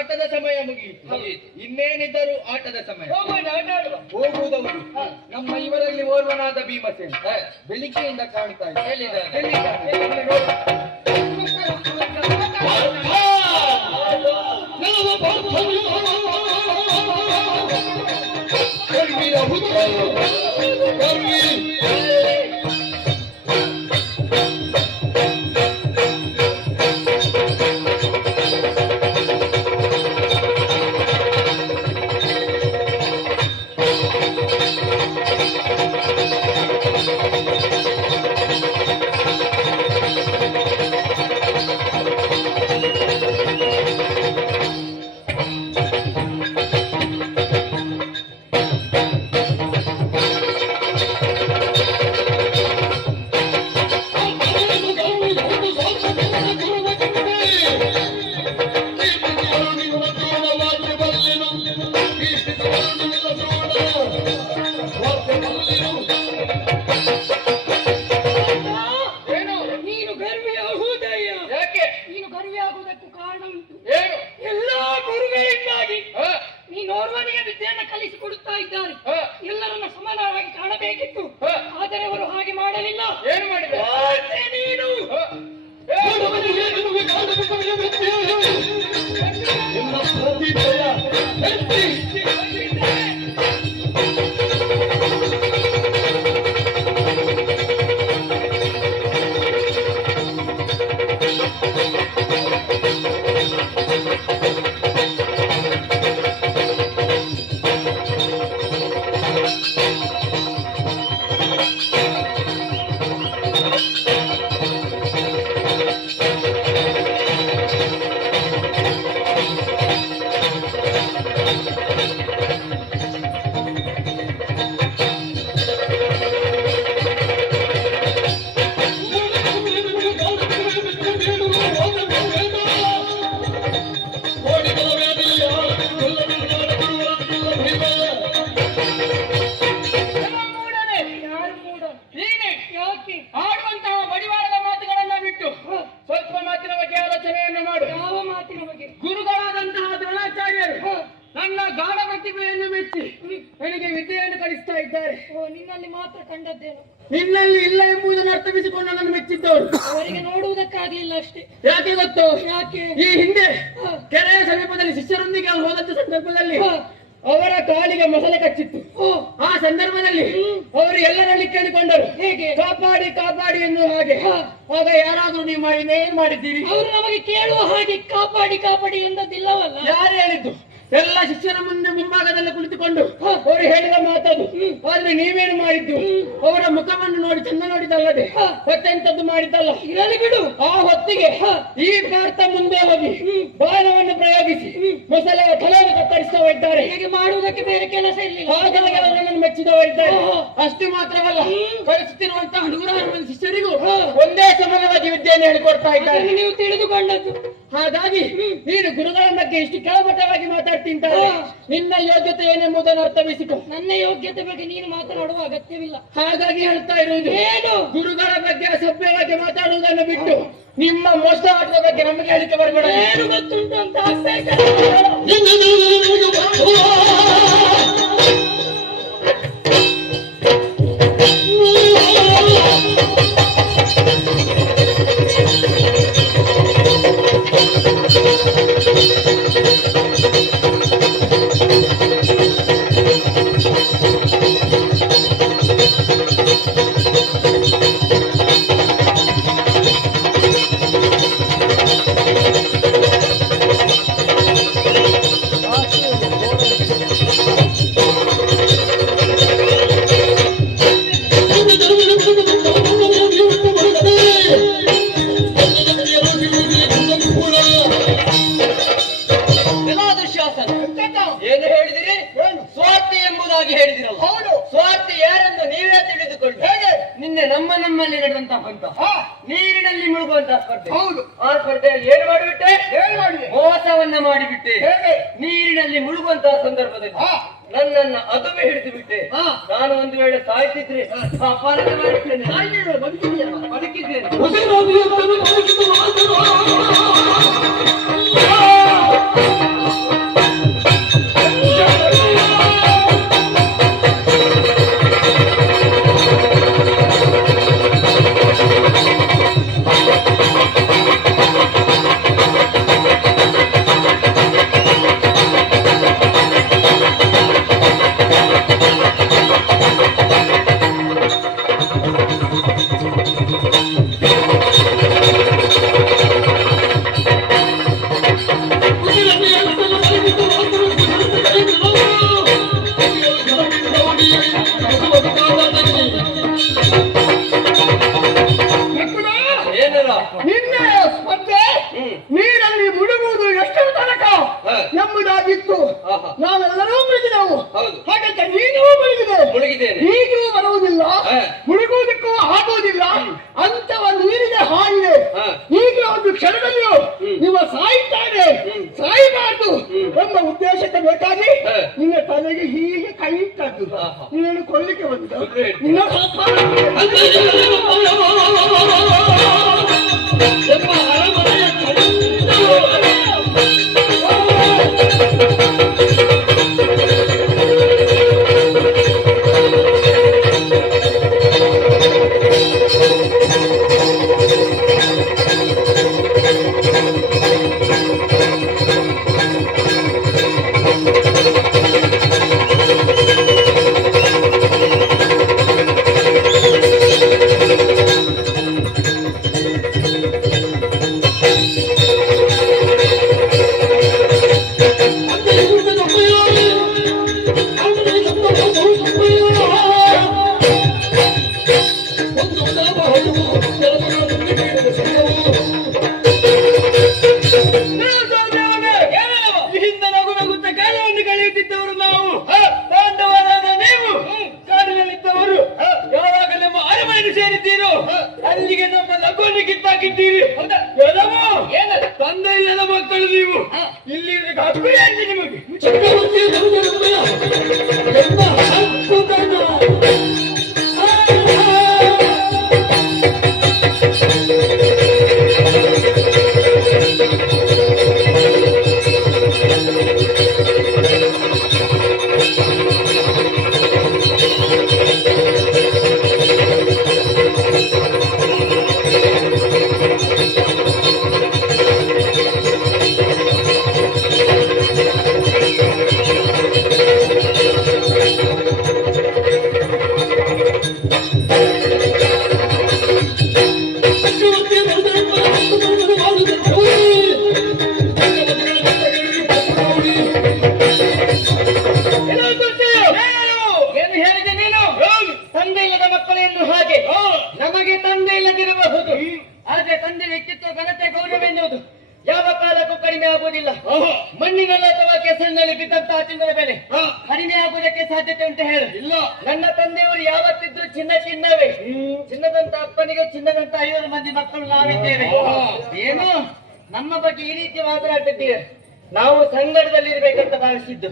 ಆಟದ ಸಮಯ ಮುಗಿಯಿತು. ಇನ್ನೇನಿದ್ದರೂ ಆಟದ ಸಮಯ. ಹೋಗುವುದೌದು. ನಮ್ಮ ಇವರಲ್ಲಿ ಓರ್ವನಾದ ಭೀಮಸೇನ ಬೆಳಿಗ್ಗೆಯಿಂದ ಕಾಣ್ತಾ ಇದೆ. ಕಲಿಸಿಕೊಡುತ್ತಾ ಇದ್ದಾರೆ. ಎಲ್ಲರನ್ನ ಸಮಾನವಾಗಿ ಕಾಣಬೇಕಿತ್ತು, ಆದರೆ ಅವರು ಹಾಗೆ ಮಾಡಲಿಲ್ಲ. ಏನು ಮಾಡಿದ್ದಾರೆ ನೀನು? ಆಡುವಂತಹ ಬಡಿವಾರದ ಮಾತುಗಳನ್ನ ಬಿಟ್ಟು ಸ್ವಲ್ಪ ಮಾತಿನ ಬಗ್ಗೆ ಆಲೋಚನೆಯನ್ನು ಮಾಡು. ಯಾವ ಮಾತಿನ ಬಗ್ಗೆ? ಗುರುಗಳಾದಂತಹ ದ್ರೋಣಾಚಾರ್ಯರು ನನ್ನ ಗಾಢ ಪ್ರತಿಭೆಯನ್ನು ಮೆಚ್ಚಿ ನನಗೆ ವಿದ್ಯೆಯನ್ನು ಕಲಿಸ್ತಾ ಇದ್ದಾರೆ. ನಿನ್ನಲ್ಲಿ ಮಾತ್ರ ಕಂಡದ್ದೇನು? ನಿನ್ನಲ್ಲಿ ಇಲ್ಲ ಎಂಬುದನ್ನು ಅರ್ಥವಿಸಿಕೊಂಡು ನನ್ನನ್ನು ಮೆಚ್ಚಿದ್ದವರು. ಅವರಿಗೆ ನೋಡುವುದಕ್ಕಾಗಲಿಲ್ಲ ಅಷ್ಟೇ. ಯಾಕೆ ಗೊತ್ತು? ಯಾಕೆ? ಈ ಹಿಂದೆ ಕೆರೆಯ ಸಮೀಪದಲ್ಲಿ ಶಿಷ್ಯರೊಂದಿಗೆ ಹೋದಂತ ಸಂದರ್ಭದಲ್ಲಿ ಅವರ ಕಾಲಿಗೆ ಮೊಸಳೆ ಕಚ್ಚಿತ್ತು. ಆ ಸಂದರ್ಭದಲ್ಲಿ ಅವರು ಎಲ್ಲರಲ್ಲಿ ಕೇಳಿಕೊಂಡರು, ಹೇಗೆ ಕಾಪಾಡಿ ಕಾಪಾಡಿ ಎನ್ನುವ ಹಾಗೆ. ಆಗ ಯಾರಾದ್ರೂ ನೀವು ಏನ್ ಮಾಡಿದ್ದೀರಿ? ಅವರು ನಮಗೆ ಕೇಳುವ ಹಾಗೆ ಕಾಪಾಡಿ ಕಾಪಾಡಿ ಎಂದದಿಲ್ಲವಲ್ಲ. ಯಾರು ಹೇಳಿದ್ದು? ಎಲ್ಲ ಶಿಷ್ಯರ ಮುಂದೆ ಮುಂಭಾಗದಲ್ಲಿ ಕುಳಿತುಕೊಂಡು ಅವರು ಹೇಳಿದ ಮಾತದು. ಆದ್ರೆ ನೀವೇನು ಮಾಡಿದ್ದು? ಅವರ ಮುಖವನ್ನು ನೋಡಿ ಚಂದ ನೋಡಿದಲ್ಲದೆ ಮತ್ತೆಂತದ್ದು ಮಾಡಿದ್ದಲ್ಲ. ಇರಲಿ ಬಿಡು. ಆ ಹೊತ್ತಿಗೆ ಈ ಪಾರ್ಥ ಮುಂದೆ ಹೋಗಿ ಬಾಣವನ್ನು ಪ್ರಯೋಗಿಸಿ ಮೊಸಳೆಯ ತಲೆಯನ್ನು ಕತ್ತರಿಸ್ತಾ ಇದ್ದಾರೆ. ಹೇಗೆ ಮಾಡುವುದಕ್ಕೆ ಬೇರೆ ಕೆಲಸ ಇಲ್ಲ. ಹಾಗಾಗಿ ಅವರನ್ನು ಮೆಚ್ಚಿದವರಿದ್ದಾರೆ. ಅಷ್ಟು ಮಾತ್ರವಲ್ಲ, ಕಲಿಸುತ್ತಿರುವಂತಹ 100 ಮಂದಿ ಶಿಷ್ಯರಿಗೂ ಒಂದೇ ಸಮಾನವಾಗಿ ವಿದ್ಯೆಯನ್ನು ಹೇಳಿಕೊಡ್ತಾ ಇದ್ದಾರೆ. ನೀವು ತಿಳಿದುಕೊಂಡದ್ದು. ಹಾಗಾಗಿ ನೀನು ಗುರುಗಳ ಬಗ್ಗೆ ಇಷ್ಟು ಕೆಳಮಟ್ಟವಾಗಿ ಮಾತಾಡ್ತಿಂತಾರೆ. ನಿನ್ನ ಯೋಗ್ಯತೆ ಏನೆಂಬುದನ್ನು ಅರ್ಥವಿಸಿಕೊ. ನನ್ನ ಯೋಗ್ಯತೆ ಬಗ್ಗೆ ನೀನು ಮಾತನಾಡುವ ಅಗತ್ಯವಿಲ್ಲ. ಹಾಗಾಗಿ ಹೇಳ್ತಾ ಇರುವುದು ಏನು? ಗುರುಗಳ ಬಗ್ಗೆ ಅಸಭ್ಯವಾಗಿ ಮಾತಾಡುವುದನ್ನು ಬಿಟ್ಟು ನಿಮ್ಮ ಮೋಸ ಆಟದ ಬಗ್ಗೆ ನಮಗೆ ಹೇಳಿಕೆ ಬರಬೇಡ. ಏನು ಗೊತ್ತುಂಟು ಅಂತ ಏನು ಹೇಳಿದಿರಿ? ಸ್ವಾರ್ಥಿ ಎಂಬುದಾಗಿ ಹೇಳಿದಿರಲ್ಲ. ಹೌದು, ಸ್ವಾರ್ಥಿ ಯಾರೆಂದು ನೀವೇ ತಿಳಿದುಕೊಳ್ಳಿ. ಹೇಗೆ? ನಿನ್ನೆ ನಮ್ಮಲ್ಲಿ ನಡೆದಂತಹ ಹಂತ ನೀರಿನಲ್ಲಿ ಮುಳುಗುವಂತಹ ಸ್ಪರ್ಧೆ. ಹೌದು. ಆ ಸ್ಪರ್ಧೆಯಲ್ಲಿ ಏನು ಮಾಡಿಬಿಟ್ಟೆ? ಮೋಸವನ್ನ ಮಾಡಿಬಿಟ್ಟೆ. ನೀರಿನಲ್ಲಿ ಮುಳುಗುವಂತಹ ಸಂದರ್ಭದಲ್ಲಿ ನನ್ನನ್ನ ಅದುಮೆ ಹಿಡಿದು ಬಿಟ್ಟೆ. ನಾನು ಒಂದು ವೇಳೆ ಸಾಯ್ತಿದ್ರೆ ಅಪರಾಧ ಮಾಡಿದ್ದೇನೆ. ಬದುಕಿದ್ದೇನೆ. ನಿನ್ನೆ ಸ್ಪರ್ಧೆ ನೀರಲ್ಲಿ ಮುಳುಗುವುದು ಎಷ್ಟರ ತನಕ ಎಂಬುದಾಗಿತ್ತು. ನಾವೆಲ್ಲರೂ ಮುಳುಗಿದೆವು. ಹಾಗಂತ ನೀನು ಮುಳುಗಿದ್ದೇನೆ. ಈಗಲೂ ಬರುವುದಿಲ್ಲ, ಮುಳುಗುವುದಕ್ಕೂ ಆಗುವುದಿಲ್ಲ ಅಂತವ ನೀರಿಗೆ ಹಾಯಿದೆ. ಈಗಲೂ ಒಂದು ಕ್ಷಣದಲ್ಲಿಯೂ ನಿಮ್ಮ ಸಾಯ್ತಾನೆ, ಸಾಯಬಾರ್ದು ಎಂಬ ಉದ್ದೇಶಕ್ಕೆ ಬೇಕಾಗಿ ನಿನ್ನ ತಲೆಗೆ ಹೀಗೆ ಕೈ ಇಟ್ಟದ್ದು. ನಿನ್ನನ್ನು ಕೊಲ್ಲಿಕ್ಕೆ ಬಂದ ನಿನ್ನ ಅಲ್ಲಿಗೆ ನಮ್ಮ ಲಗೋನಿ ಕಿತ್ತಾಕಿದ್ದೀರಿ. ತಂದೆ ಇಲ್ಲದ ಮಕ್ಕಳು ನೀವು. ಇಲ್ಲಿ ನಿಮಗೆ ನಮಗೆ ತಂದೆ ಇಲ್ಲದಿರಬಹುದು, ಆದ್ರೆ ತಂದೆ ವ್ಯಕ್ತಿತ್ವ ಘನತೆ ಗೌರವ ಎನ್ನುವುದು ಯಾವ ಕಾಲಕ್ಕೂ ಕಡಿಮೆ ಆಗುವುದಿಲ್ಲ. ಮಣ್ಣಿನಲ್ಲಿ ಅಥವಾ ಕೆಸರಿನಲ್ಲಿ ಬಿದ್ದಂತಹ ಚಿನ್ನದ ಬೆಲೆ ಕಡಿಮೆ ಆಗುವುದಕ್ಕೆ ಸಾಧ್ಯತೆ ಉಂಟು ಹೇಳು? ಇಲ್ಲ. ನನ್ನ ತಂದೆಯವರು ಯಾವತ್ತಿದ್ರು ಚಿನ್ನವೇ. ಚಿನ್ನದಂತ ಅಪ್ಪನಿಗೆ ಚಿನ್ನದಂತ 5 ಮಂದಿ ಮಕ್ಕಳು ನಾವಿದ್ದೇವೆ. ಏನು ನಮ್ಮ ಬಗ್ಗೆ ಈ ರೀತಿ ಮಾತನಾಡುತ್ತೀರ? ನಾವು ಸಂಗಡದಲ್ಲಿ ಇರ್ಬೇಕಂತ ಭಾವಿಸಿದ್ದು.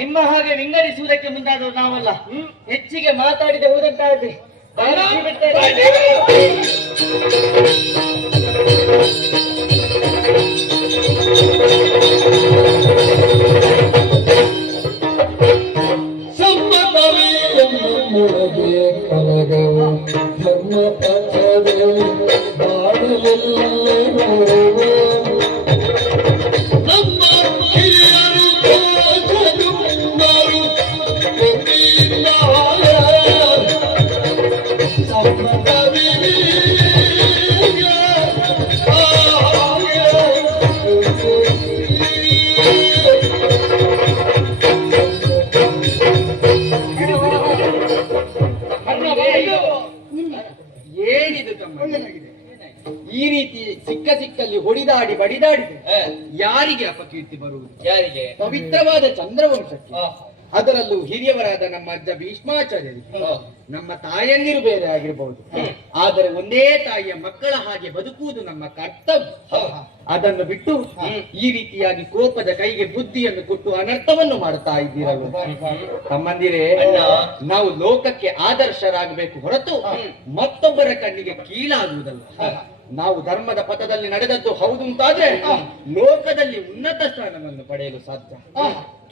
ನಿಮ್ಮ ಹಾಗೆ ವಿಂಗಡಿಸುವುದಕ್ಕೆ ಮುಂದಾದವರು ನಾವಲ್ಲ. ಹೆಚ್ಚಿಗೆ ಮಾತಾಡಿದ ಹೋದಂತಾದ್ರೆ ಈ ರೀತಿ ಸಿಕ್ಕಲ್ಲಿ ಹೊಡಿದಾಡಿ ಬಡಿದಾಡಿದೆ ಯಾರಿಗೆ ಅಪಕೀರ್ತಿ ಬರುವುದು? ಯಾರಿಗೆ? ಪವಿತ್ರವಾದ ಚಂದ್ರವಂಶಕ್ಕೆ. ಅದರಲ್ಲೂ ಹಿರಿಯವರಾದ ನಮ್ಮ ಅಜ್ಜ ಭೀಷ್ಮಾಚಾರ್ಯರು ನಮ್ಮ ತಾಯಂದಿರು ಬೇರೆ ಆಗಿರಬಹುದು, ಆದರೆ ಒಂದೇ ತಾಯಿಯ ಮಕ್ಕಳ ಹಾಗೆ ಬದುಕುವುದು ನಮ್ಮ ಕರ್ತವ್ಯ. ಅದನ್ನು ಬಿಟ್ಟು ಈ ರೀತಿಯಾಗಿ ಕೋಪದ ಕೈಗೆ ಬುದ್ಧಿಯನ್ನು ಕೊಟ್ಟು ಅನರ್ಥವನ್ನು ಮಾಡ್ತಾ ಇದ್ದೀರಲ್ಲ ತಮ್ಮಂದಿರೇ. ನಾವು ಲೋಕಕ್ಕೆ ಆದರ್ಶರಾಗಬೇಕು ಹೊರತು ಮತ್ತೊಬ್ಬರ ಕಣ್ಣಿಗೆ ಕೀಳಾಗುವುದಲ್ಲ. ನಾವು ಧರ್ಮದ ಪಥದಲ್ಲಿ ನಡೆದದ್ದು ಹೌದು ಅಂತಾದ್ರೆ ಲೋಕದಲ್ಲಿ ಉನ್ನತ ಸ್ಥಾನವನ್ನು ಪಡೆಯಲು ಸಾಧ್ಯ.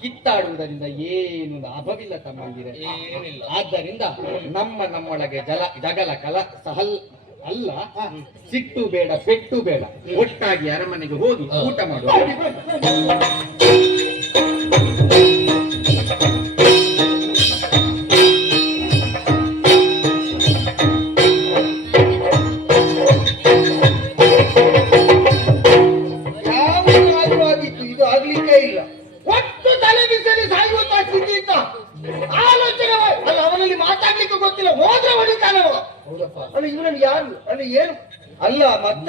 ಕಿತ್ತಾಡುವುದರಿಂದ ಏನು ಲಾಭವಿಲ್ಲ ತಮ್ಮಂದಿರ, ಏನಿಲ್ಲ. ಆದ್ದರಿಂದ ನಮ್ಮೊಳಗೆ ಜಗಲ ಕಲ ಸಹಲ್ ಅಲ್ಲ, ಸಿಟ್ಟು ಬೇಡ, ಪೆಟ್ಟು ಬೇಡ, ಒಟ್ಟಾಗಿ ಅರಮನೆಗೆ ಹೋಗಿ ಊಟ ಮಾಡುವ. ಆಲೋಚನೆ ಅಲ್ಲ, ಅವನಲ್ಲಿ ಮಾತಾಡ್ಲಿಕ್ಕೆ ಗೊತ್ತಿಲ್ಲ, ಹೋದ್ರೆ ಹೊಡಿತಾನವ. ಅಲ್ಲ ಇವನಲ್ಲಿ ಯಾರು ಅಲ್ಲಿ ಏನು ಅಲ್ಲ ಮತ್ತೆ